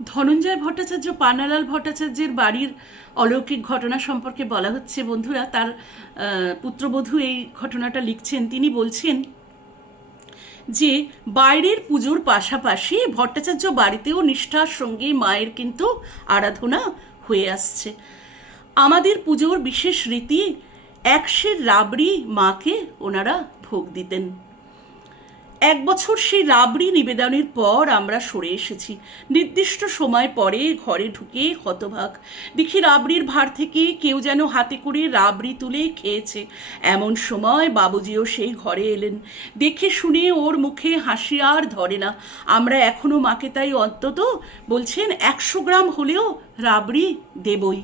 ধনঞ্জয় ভট্টাচার্য পান্নালাল ভট্টাচার্যের বাড়ির অলৌকিক ঘটনা সম্পর্কে বলা হচ্ছে বন্ধুরা। তার পুত্রবধূ এই ঘটনাটা লিখছেন। তিনি বলছেন যে বাইরের পুজোর পাশাপাশি ভট্টাচার্য বাড়িতেও নিষ্ঠার সঙ্গে মায়ের কিন্তু আরাধনা হয়ে আসছে। আমাদের পুজোর বিশেষ রীতি, 100 রাবড়ি মাকে ওনারা ভোগ দিতেন। 1 বছর সেই রাবড়ি নিবেদনের পর আমরা সরে এসেছি। নির্দিষ্ট সময় পরে ঘরে ঢুকে হতবাক, দেখি রাবড়ির ভার থেকে কেউ যেন হাতে করে রাবড়ি তুলে খেয়েছে। এমন সময় বাবুজিও সেই ঘরে এলেন। দেখে শুনে ওর মুখে হাসি আর ধরে না। আমরা এখনো মাকে তাই অন্তত বলছেন 100 গ্রাম হলেও রাবড়ি দেবই।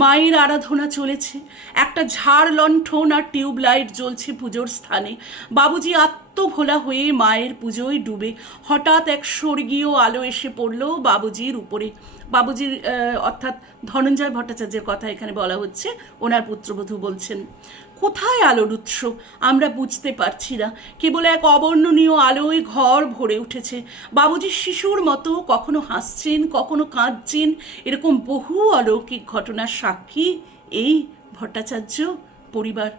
মায়ের আরাধনা চলেছে। একটা ঝাড় লণ্ঠন আর টিউবলাইট জ্বলছে পুজোর স্থানে। বাবুজি আত্মভোলা হয়ে মায়ের পুজোয় ডুবে। হঠাৎ এক স্বর্গীয় আলো এসে পড়ল বাবুজির উপরে। বাবুজির অর্থাৎ ধনঞ্জয় ভট্টাচার্যের কথা এখানে বলা হচ্ছে, ওনার পুত্রবধূ বলছেন। কোথায় আলোর উৎস আমরা বুঝতে পারছি না, কেবল এক অবর্ণনীয় আলোয় ঘর ভরে উঠেছে। বাবুজি শিশুর মতো কখনো হাসছেন, কখনো কাঁদছেন। এরকম বহু অলৌকিক ঘটনার সাক্ষী এই ভট্টাচার্য পরিবার।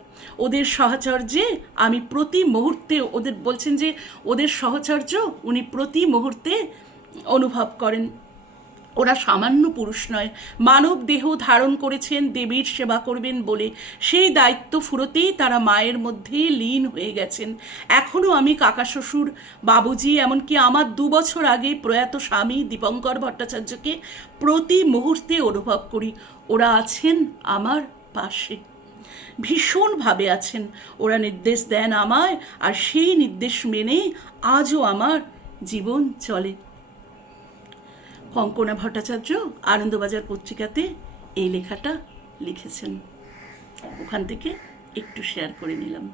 ওদের সাহচর্যে আমি প্রতি মুহূর্তে, ওদের বলছেন যে ওদের সাহচর্য উনি প্রতি মুহূর্তে অনুভব করেন। ওরা সামান্য পুরুষ নয়, মানব দেহ ধারণ করেছেন দেবীর সেবা করবেন বলে। সেই দায়িত্ব ফুরোতেই তারা মায়ের মধ্যে লীন হয়ে গেছেন। এখনও আমি কাকা শ্বশুর, বাবুজি, এমনকি আমার 2 বছর আগে প্রয়াত স্বামী দীপঙ্কর ভট্টাচার্যকে প্রতি মুহূর্তে অনুভব করি। ওরা আছেন আমার পাশে, ভীষণভাবে আছেন। ওরা নির্দেশ দেন আমায়, আর সেই নির্দেশ মেনে আজও আমার জীবন চলে। কঙ্কনা ভট্টাচার্য আনন্দবাজার পত্রিকাতে এই লেখাটা লিখেছেন। ওখান থেকে একটু শেয়ার করে নিলাম।